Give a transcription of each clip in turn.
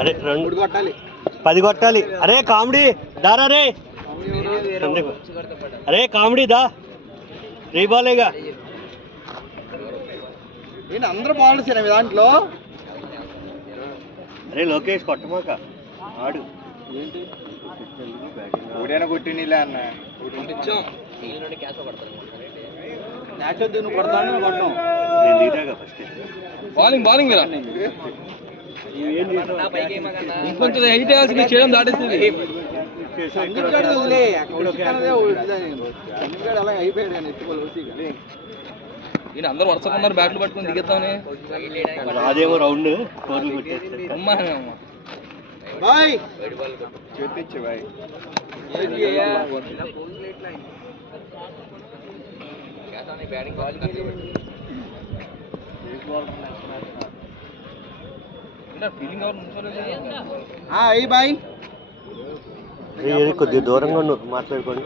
అరే 10 కొట్టాలి. అరే కామెడీ దారా రే, అరే కామెడీ దా, రీబాలేగా అందరూ బాగుంటుంది దాంట్లో. అరే లోకేష్ కొట్టమాక ఆడు ఊడైనా కొట్టినీలే అన్న. నువ్వు కొడతాను కొట్టం. నేను దిగాగా ఫస్ట్ బౌలింగ్ ఇంకొంచెం హైట్ వేయాల్సింది, చేయడం దాటేస్తుంది. అలా అయిపోయాడు కానీ ఎత్తుకోవాలి. ఈయన అందరూ వరుసకున్నారు, బ్యాట్లు పట్టుకుని దిగేద్దామని. అదేమో రౌండ్ ఫోర్లు కొట్టేస్తారు. అమ్మా బాయ్ చేతిచ్చే బాయ్. అయ్యి బాయ్ కొద్దిగా దూరంగా మాట్లాడుకోండి.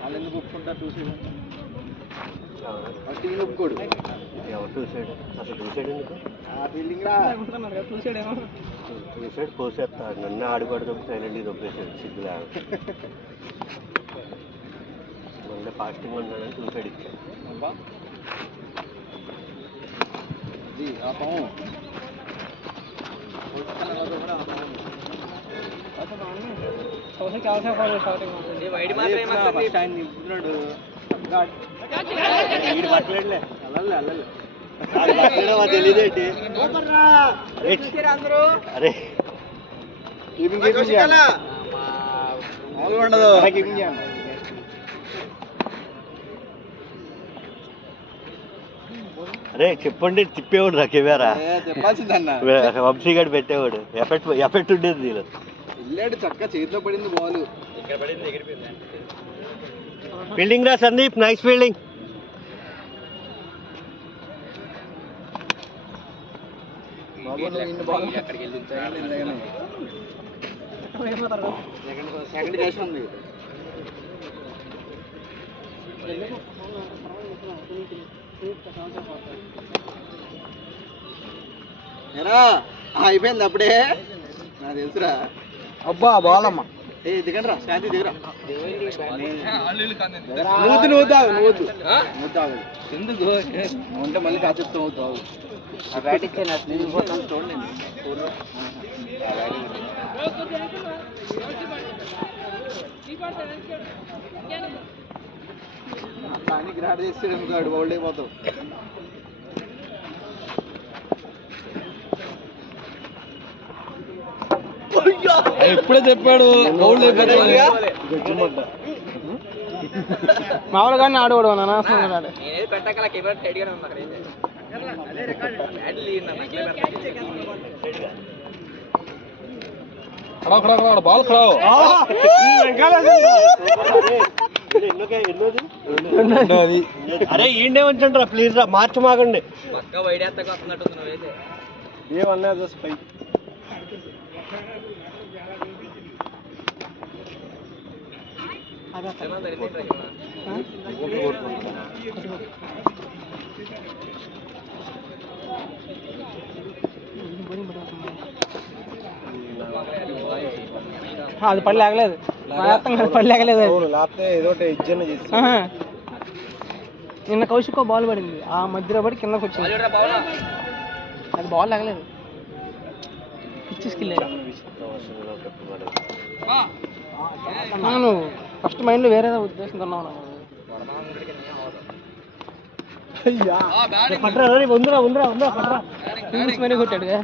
వాళ్ళు ఎందుకు ఒప్పుకుంటారు? టీం ఒప్పుకోడు. ఎవరు టూ సైడ్? అసలు టూ సైడ్ ఎందుకు? టూ సైడ్ పోసేస్తాడు. నన్ను ఆడుకోవడం తప్ప సైలెంట్గా దొబ్బేసాడు సిగ్గులా. మళ్ళీ ఫాస్టింగ్ ఉన్నాడని టూ సైడ్ ఇచ్చాడు. తెలియదేంటి? అరే ఉండదు. అరే చెప్పండి, తిప్పేవాడు రా కెమెరా. చెప్పాల్సిందన్న వంశీగాడు పెట్టేవాడు. ఎఫెక్ట్ ఉండేది దీని. వెళ్ళాడు చక్క, చేతిలో పడింది బాల్. ఫీల్డింగ్ రా సందీప్, నైస్ ఫీల్డింగ్. సెకండ్ చేసి ఉంది. అయిపోయింది అప్పుడే, నాకు తెలుసురా. అబ్బా బాలమ్మ దిగండి రా, శాంతి దిగరా. నువ్వు ఎందుకు ఉంటే మళ్ళీ కాచెప్తా అవుతావు. అట్లా గ్రాడ్ చేస్తాడు ఇంకోడు, బౌల్డ్ అయిపోతావు. ఎప్పుడే చెప్పాడు బౌల్డ్ అయిపోతుంది. మామూలుగా ఆడవాడు బాల్ ఖడా. అరే ఈండే ఉంచండి రా ప్లీజ్ రా, మార్చి మాకండి. ఏమన్నా పై అది పని లేకలేదు, పని లేకలేదు. లేకపోతే ఏదో ఇజ్జన్న చేసి నిన్న కౌశిక్ బాల్ పడింది, ఆ మధ్యలో పడి కిందకు వచ్చింది. అది బాల్ లేకలేదు, పిచ్చి స్కిల్. నువ్వు ఫస్ట్ మైండ్లో వేరే ఉద్దేశం కొన్నావు. కొట్టాడుగా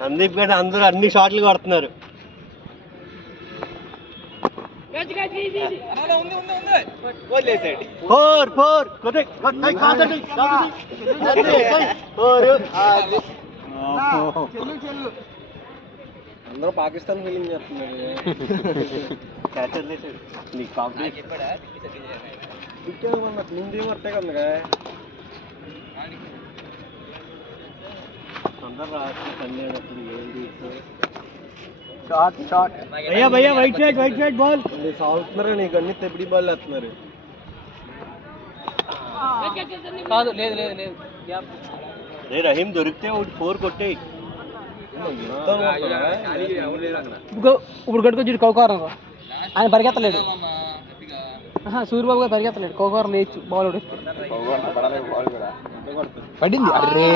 సందీప్ గారు అందరూ అన్ని షాట్లు కొడుతున్నారు. ఫోర్ ఫోర్ అందరూ పాకిస్తాన్ ఫీలింగ్ చేస్తున్నారు. క్యాచ్ వదిలేసాడు నీకు కాంపిటీషన్ ముందేమో అట్టే కదా తొందర రాత్రి పనిచేయనప్పుడు ఏంటి షార్ట్ భయ్యా భయ్యా వైట్ షర్ట్ బాల్ సాగుతున్నారా నీకు అన్ని తెప్పి బాల్ వేస్తున్నారు. కాదు లేదు లేదు లేదు రే రహీం దొరికితే ఒకటి 4 కొట్టేయి. ఇప్పుడు కట్టుకొచ్చి కౌకారం ఆయన పరిగెత్తలేడు. సూర్యబాబు గారు పరిగెత్తలేడు. కౌకారం లేచు బాల్ కొట్టేస్తే పడింది. అర్రే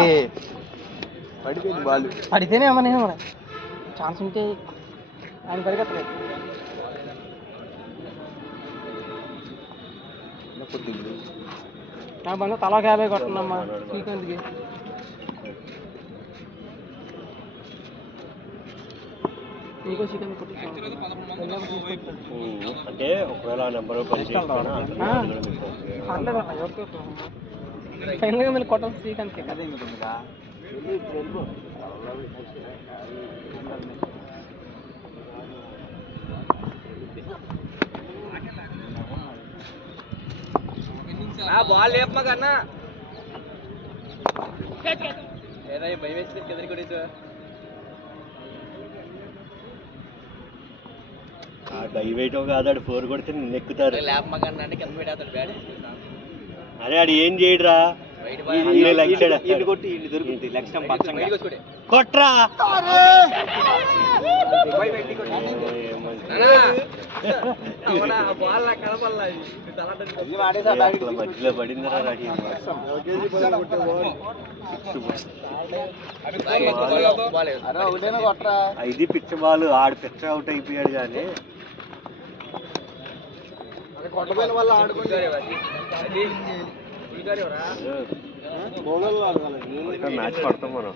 పడిపోయింది బాల్. పడితేనే అమ్మా నేను మరి ఛాన్స్ ఉంటే ఆయన పరిగెత్తలేదు. నా బంధు తలా 50 కొట్టండమ్మా శ్రీకాంత్కి. నీకో శ్రీకాంత్ కొట్టించాను అంటే ఒకవేళ నెంబర్ ఫైనల్గా మళ్ళీ కొట్టాలి శ్రీకాంత్కి కదే ఉంటుందిగా. బాల్ లేపమా కన్నా ఏదో భయం వేసి కింద కొట్టేసా. డైవేట్ కాదాడు 4 కొడితే నిన్ను ఎక్కుతారు. లేపమా కన్నా అంటే కింద పెట్టేస్తాడు బ్యాట్. అరే ఆడు ఏం చేయడురా కొట్టి ఇల్లు దొరుకుతుంది లక్ష్యం కొట్రా. మధ్యలో పడిందిరా రహీం. ఇది పిచ్చ బాల్. ఆడు పిచ్చ అవుట్ అయిపోయాడు కానీ మ్యాచ్ పడతాం మనం.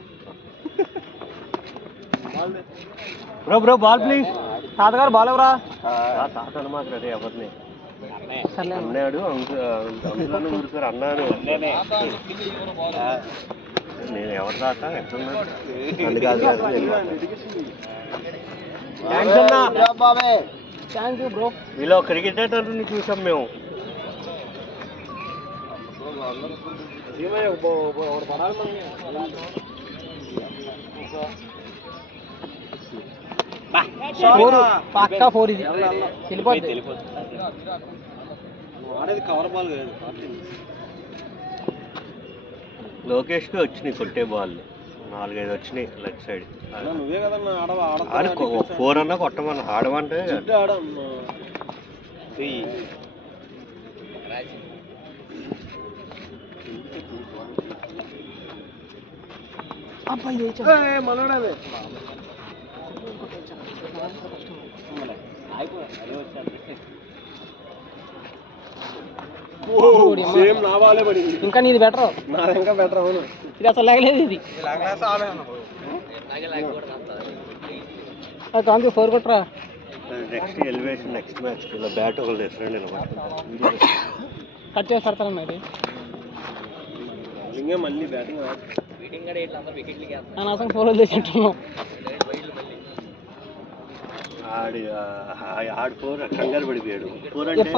Bro ball please. తాతగారు బాల్ ఎవరా? తాత అనమాట అదే ఎవరిని అన్నాడు అందులోనే ఊరుకోరు అన్నాను. నేను ఎవరు తాత ఎట్లున్నా అందుకాదు. Thank you bro. మీలో క్రికెటర్ని చూసాం మేము. పక్కా 4 ఇది వెళ్ళిపోద్ది. కవర్ బాల్ లోకేష్ కి వచ్చినాయి కొట్టే బాల్ 4-5 వచ్చినాయి లెగ్ సైడ్. నువ్వే కదా 4 అన్నా కొట్టమన్నా. ఆడమంటే మనోడే ఇంకా నీది బెటర్. ఇంకా బెటర్. అవును ఇది అసలు లాగలేదు. ఇది కాంతి 4 కొట్టరా. నెక్స్ట్ ఎలివేషన్ నెక్స్ట్ మ్యాచ్ ఇలా బ్యాట్ ఒకళ్ళు డిఫరెంట్ అనమాట. కట్ చేసి పడతారమ్మా. ఇది మళ్ళీ బ్యాటింగ్ అనవసరం 4 వదిలేసినట్టున్నావు. ఆడు 4 కంగారు పడిపోయాడు. 4 అంటే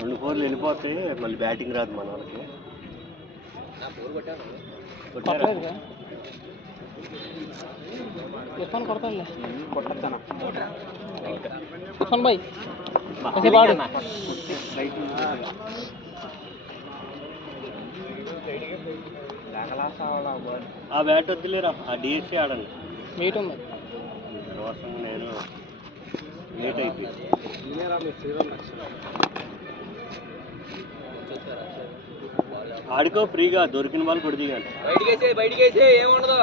2 4 వెళ్ళిపోతే మళ్ళీ బ్యాటింగ్ రాదు మన వాళ్ళకి. ఇర్ఫాన్ కొడతాడులే. ఇర్ఫాన్ బాయ్ ఆ బ్యాట్ వద్దులేరా. ఆ డిఎస్సీ ఆడండి. మీట్ ఉంది అనవసరం. నేను మీట్ అయిపోయి ఆడుకో ఫ్రీగా దొరికిన వాళ్ళు కొడితే బయటికి ఏముండదు.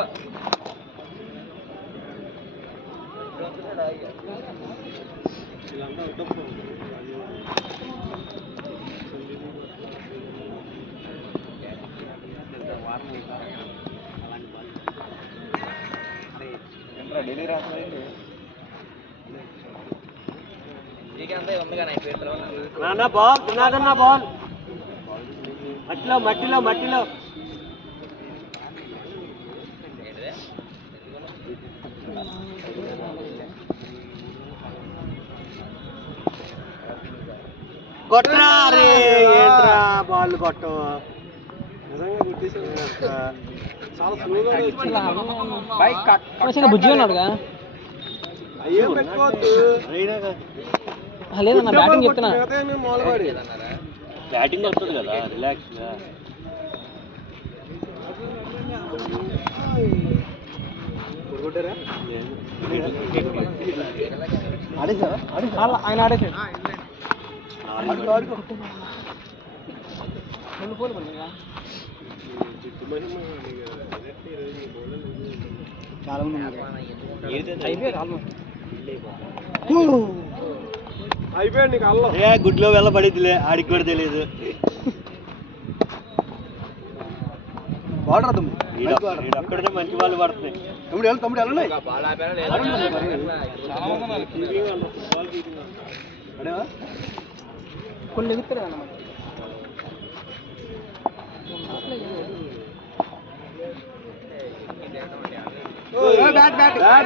బాల్ బాల్ మట్టిలో మట్టిలో కొట్టరా రే ఏంట్రా బాల్ కొట్టం బుజ్జి ఉన్నాడుగా లేదన్నా బ్యాటింగ్ చెప్తున్నా బ్యాటింగ్ వస్తుంది కదా రిలాక్స్ గా ఆయన ఆడేసాడు చాలా మంది అయిపోయాడు నీకు అల్లం గుడ్లో వెళ్ళబడిద్దిలే ఆడికి కూడా తెలియదు అక్కడే మంచి వాళ్ళు పడుతున్నాయి తమ్ముడు వెళ్ళండి కొన్ని ఎగుతారు అన్న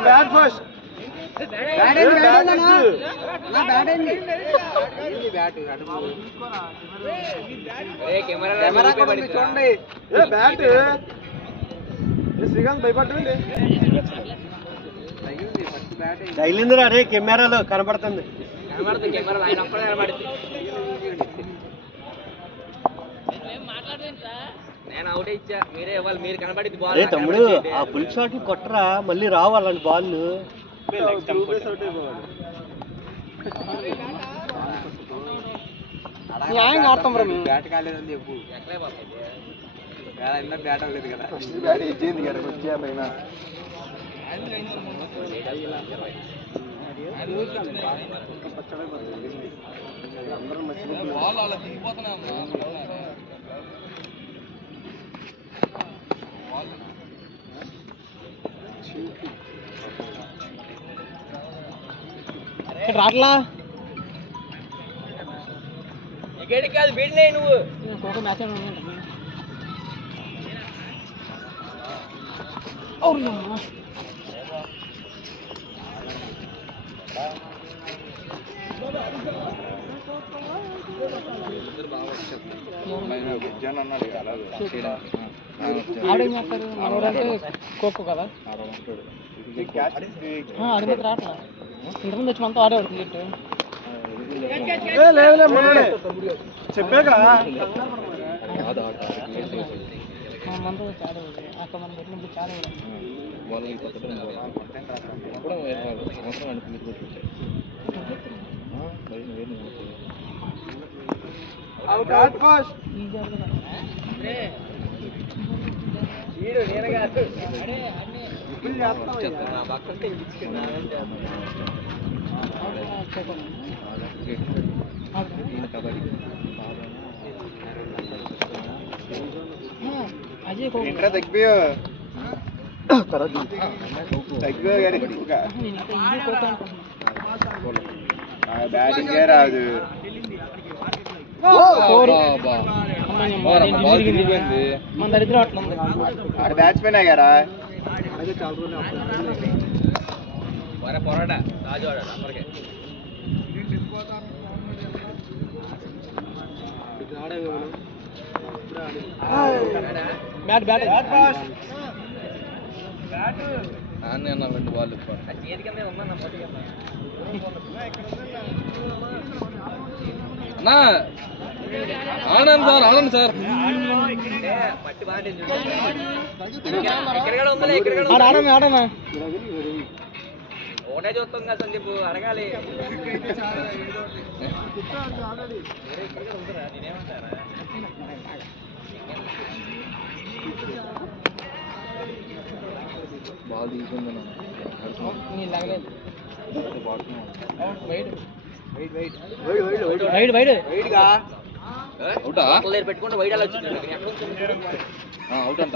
బ్యాట్ ఫస్ట్ చూడండి బ్యాట్ శ్రీకాంత్ భయపడ్డండి తగిలిందిరా రే కెమెరాలో కనపడుతుంది అరే తమ్ముడు ఆ ఫుల్ షాట్ కొట్టరా మళ్ళీ రావాలండి బాల్ ఆడతాం బ్యాట్ కాలేదని చెప్పు బ్యాట్ అవ్వలేదు కదా బ్యాట్ ఇచ్చింది కదా వచ్చే పైన రాట్లా కాదు బిడ్డే నువ్వు ఒక మ్యాచ్ ఆడేం చేస్తారు మనోరంటే ఖోఖో కదా అది మీద రాట్లా ఇంతకుముందు వచ్చి మనతో ఆడేవాడు క్రికెట్ చెప్పాక మనతో వచ్చి ఆడేవాడు అక్కడ మనం పెట్టినప్పుడు చాలా అజయ్ తగ్గిపోయా బ్యాటింగే రాదు మన దరిద్రం అట్లా ఉంది ఆడ బ్యాట్స్మెన్ అయ్యారా బ్యాట్ బ్యాట్ అన్న రెండు వాళ్ళు అన్నా ఆడండి సార్ ఆడండి సార్ ఆడమే ఆడమా ఒకటే చూస్తాం కదా సందీప్ అడగాలి బాల్ తీసుకుందా వైడ్ వైడ్ అవుటా పెట్టుకుంటే వైడ్ అలా వచ్చింది అవుట్ అంట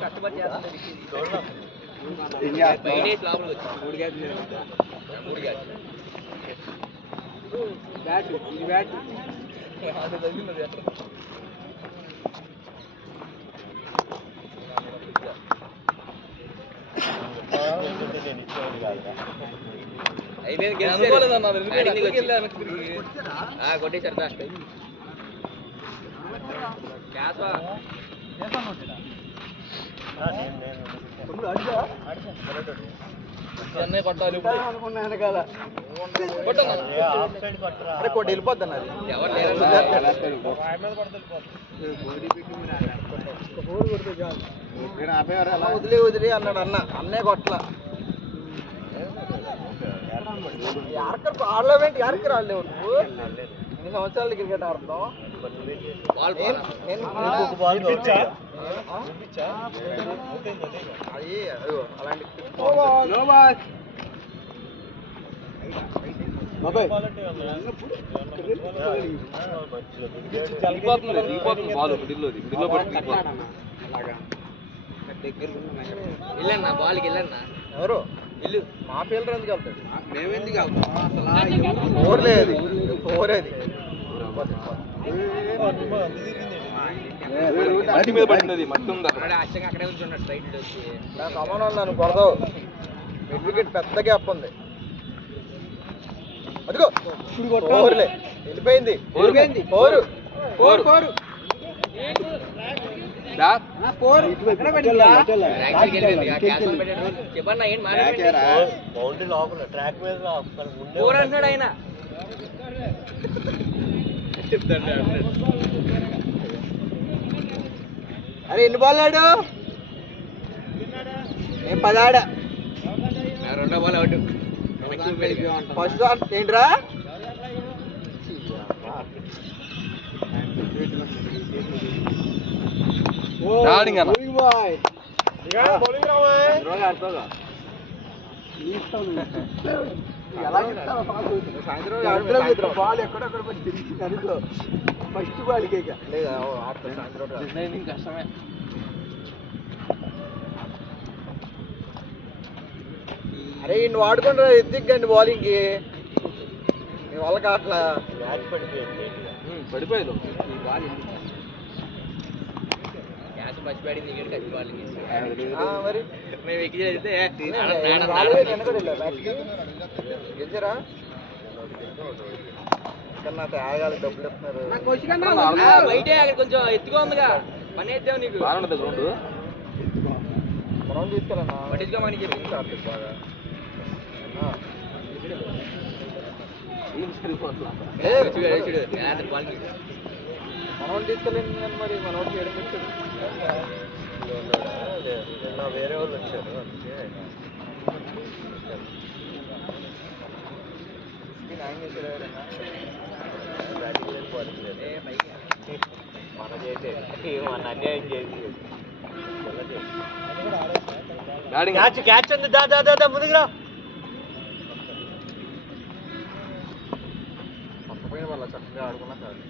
కష్టపడి చెన్నై కొట్టాలి అనుకున్నాను కదా కొట్టి వెళ్ళిపోద్ది అన్నది వదిలే వదిలే అన్నాడు అన్నే కొట్ల ఆడలేవేంటి యారికి రాలేవు నువ్వు ఎన్ని సంవత్సరాలు క్రికెట్ ఆడతావు వెళ్ళన్నా బాల్కి వెళ్ళన్నా ఎవరు ఇల్లు మా ఫీల్డర్ ఎందుకు వెళ్తాడు మేమెందుకు వెళ్తాం ఓర్లేదు ఓరేది మట్టి మీద పడినది మట్టి ఉంది అక్కడ అక్కడే ఉంటున్నాడు రైట్ వచ్చి నాకు సమానం నన్ను కొడదావు మిడ్ వికెట్ పెద్ద గ్యాప్ ఉంది అదిగో ఓవర్లే వెళ్ళిపోయింది ఓరు ఫోర్ బౌండరీ లోపల ట్రాక్ మీద ఫోర్ అంటున్నాడు ఆయన అరే ఎన్ని బాల్ ఆడు నేను 10 ఆడా రెండో బాల్ అవుట్ ఫస్ట్ ఏంట్రా సాయంత్రం బాల్ ఎక్కడెక్కడ తిరిగి అనుకో ఫస్ట్ బాల్కే లేదా సాయంత్రం కష్టమే అరే నువ్వు ఆడుకుంటా ఎత్తికండి బౌలింగ్కి నీ వల్ల కాట్లా మ్యాచ్ పడిపోయాడు ఈ బాల్ క్యాచ్ మర్చి పడింది ఇక్కడ కచ్చి వాళ్ళకి మరి మేము ఎక్కి వెళ్తే గెలిచారా కన్నా ఆగాలి డబ్బులు ఇస్తున్నారు బయటే అక్కడ కొంచెం ఎత్తుగా ఉందిగా పని వేద్దాం నీకు బాగుంటుంది గ్రౌండ్ మనం తీసుకెళ్ళన్నా పట్టించుకోమని చెప్పి బాగా మనోడు తీసుకెళ్ళింది కానీ మరి మనోడికి ఏడిపించాడు వేరే వాళ్ళు వచ్చారు అందుకే బ్యాటింగ్ లేదు బాలింగ్ లేదు మన చేసేది మన అన్యాయం చేసి క్యాచ్ ఉంది దా ముందుకు రా పక్కపోయిన వాళ్ళ చక్కగా ఆడుకున్నా చాలు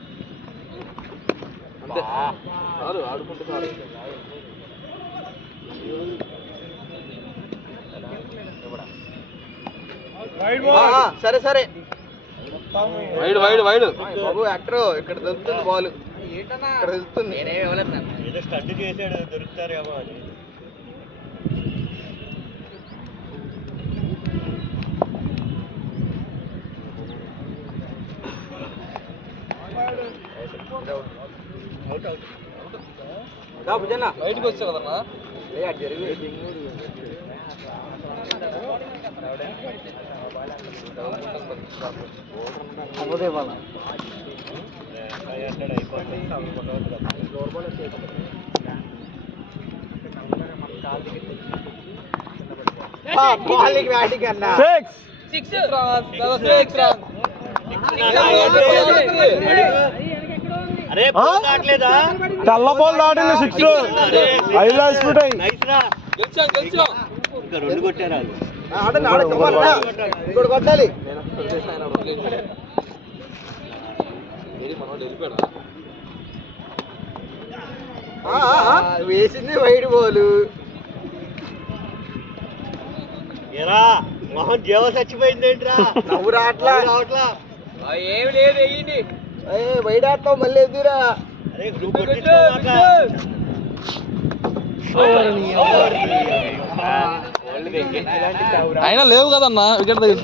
అంతే చాలు ఆడుకుంటే చాలు సరే సరే వైడ్ వైడ్ వైడ్ బాబు యాక్టర్ ఇక్కడ దొరుకుతుంది బాల్ ఇక్కడ దొరుకుతుంది నేనేమి ఇవ్వలేదు ఏదో స్టడ్ చేసాడు దొరుకుతారేమో అని బయటకు వచ్చా కదన్నా బాలింగ్ బ్యాటింగ్ అన్నా తెల్ల బాల్ దాటింది 6 హైలైట్స్ ఉంటాయి ఇంకా 2 కొట్టారు ఇంకోటి కొట్టాలి వేసింది వైడ్ బాల్ ఎరా మోహన్ జీవ చచ్చిపోయింది ఏంట్రా నవ్వు రావట్లా ఏమి లేదు వెయ్యండి వైడ్ ఆడతావు మళ్ళీ ఎదురా అయినా లేవు కదన్నా వికెట్ దగ్గర